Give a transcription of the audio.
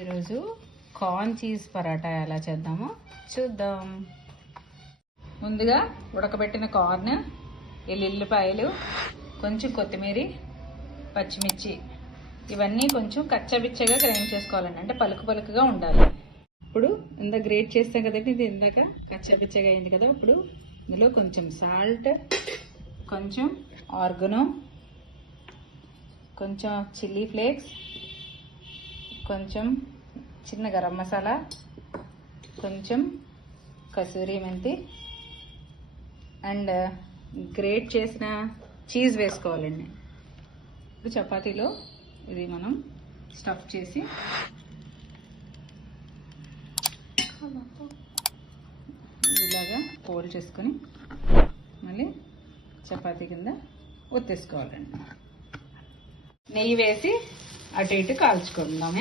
ఈరోజు corn cheese paratha ఎలా చేద్దామో చూద్దాం. ముందుగా ఉడకబెట్టిన కార్న్, ఎల్లుల్లిపాయలు, కొంచెం కొత్తిమీర, పచ్చిమిర్చి ఇవన్నీ కొంచెం కచ్చబిచ్చగా గ్రైండ్ చేసుకోవాలండి. అంటే పలుకు పలుకుగా ఉండాలి. ఇప్పుడు ఇందాక గ్రేట్ చేస్తాం కదండి, ఇది ఇందాక కచ్చబిచ్చగా అయింది కదా. ఇప్పుడు ఇందులో కొంచెం సాల్ట్, కొంచెం ఆర్గనో, కొంచెం చిల్లీ ఫ్లేక్స్, కొంచెం చిన్న గరం మసాలా, కొంచెం కసూరి మెంతి అండ్ గ్రేట్ చేసిన చీజ్ వేసుకోవాలండి. ఇప్పుడు చపాతీలో ఇది మనం స్టఫ్ చేసి ఇలాగా ఫోల్డ్ చేసుకొని మళ్ళీ చపాతీ కింద ఒత్తేసుకోవాలండి. నెయ్యి వేసి అటు ఇటు కాల్చుకుందాం.